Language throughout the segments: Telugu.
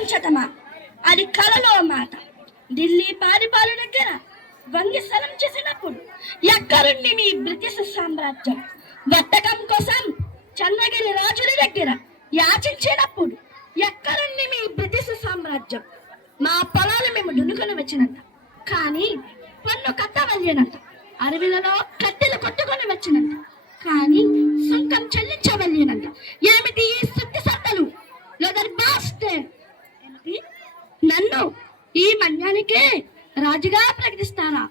పంచటమా, అది కలలో మాట. ఢిల్లీ పారిపాలు దగ్గర వంగి స్థలం చేసినప్పుడు ఎక్కడుండి మీ బ్రిటిష్ సామ్రాజ్యం? వర్తకం కోసం చంద్రగిరి రాజుల దగ్గర యాచించినప్పుడు ఎక్కడుండి మీ బ్రిటిష్ సామ్రాజ్యం? మా పొలాలు మేము దున్నుకొని వచ్చినంత, కానీ పన్ను కట్టవలేనంత. అడవిలలో కట్టెలు కొట్టుకొని వచ్చినంత, కానీ సుంకం చెల్లించవలేనంత. ఏమిటి ఈ శుద్ధి సత్తలు? నన్ను ఈ మన్యానికే రాజుగా ప్రకటిస్తారా?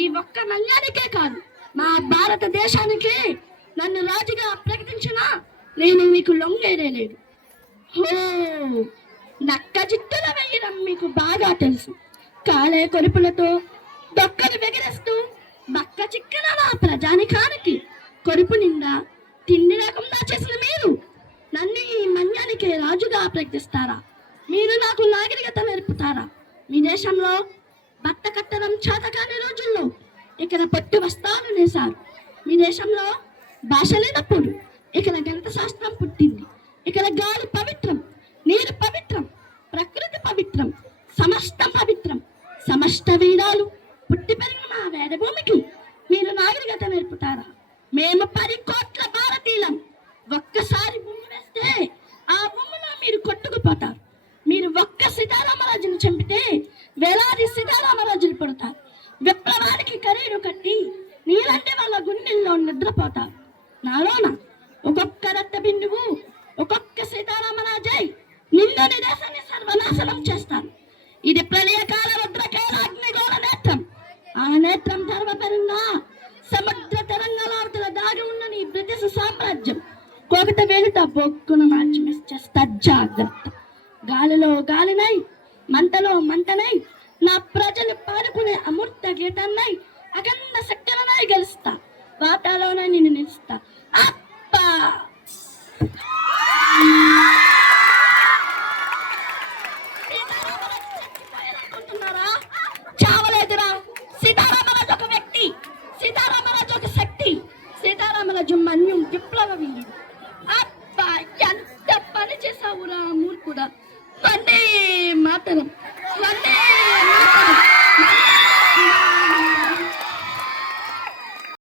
ఈ ఒక్క మన్యానికే కాదు, మా భారతదేశానికే నన్ను రాజుగా ప్రకటించినా నేను మీకు లొంగేదే లేదు. హో, నక్క జిత్తుల వేయడం మీకు బాగా తెలుసు. కాలే కొరుపులతో దొక్కలు ఎగిరేస్తూ బక్క చిక్కన నా ప్రజానికానికి కొరుపు నిండా తిండి లేకుండా చేసిన మీరు నన్ను ఈ మన్యానికే రాజుగా ప్రకటిస్తారా? మీరు నాకు నాగరికత నేర్పుతారా? మీ దేశంలో బట్ట కట్టడం చేతకాని రోజుల్లో ఇక్కడ పట్టు వస్త్రాలు నేశారు. మీ దేశంలో భాష లేనప్పుడు ఇక్కడ గణిత శాస్త్రం పుట్టింది. ఇక్కడ గాలి పవిత్రం, నీరు పవిత్రం, ప్రకృతి పవిత్రం, సమస్తం పవిత్రం. సమస్త వేదాలు పుట్టి పెరిగిన మా వేదభూమికి మీరు నాగరికత నేర్పుతారా? మేము 10 కోట్ల భారతీయులం. ఒక్కసారి భూమి వేస్తే ఆ భూమిలో మీరు కొట్టుకుపోతారు. మీరు ఒక్క సీతారామరాజును చంపితే వేలాది సీతారామరాజులు పడతారు. విప్లవానికి ఖరీదు కట్టి నీలాంటి వాళ్ళ గుండెల్లో నిద్రపోతారు. నాలోన ఒక్కొక్క రక్త బిందువు ఒక్కొక్క సీతారామరాజై నిండు దేశాన్ని సర్వనాశనం చేస్తాను. ఇది ప్రళయకాల రుద్రకేల అగ్నిగోళ నేత్రం. ఆ నేత్రం తెరవబడినా సముద్ర తరంగాల దాగి ఉన్న నీ బ్రిటిష్ సామ్రాజ్యం కోకట వేలుతో బొక్కున మార్చిమిస్చేస్తా. జాగ్రత్త. గాలిలో గాలినై, మంటలో మంటనై, నా ప్రజలు పాడుకునే అమూర్త గీతాన్నై, అఖండ శక్తులనై గెలుస్తా. వాటాలోనే నిన్ను నిలుస్తా. అప్పా అనుకుంటున్నారా? చావలేదురా. సీతారామరాజు ఒక వ్యక్తి, సీతారామరాజు ఒక శక్తి. సీతారామరాజు మన్యం విప్లవ వీరుడు. అబ్బా, ఎంత పని చేసావురా మూర్ఖుడా.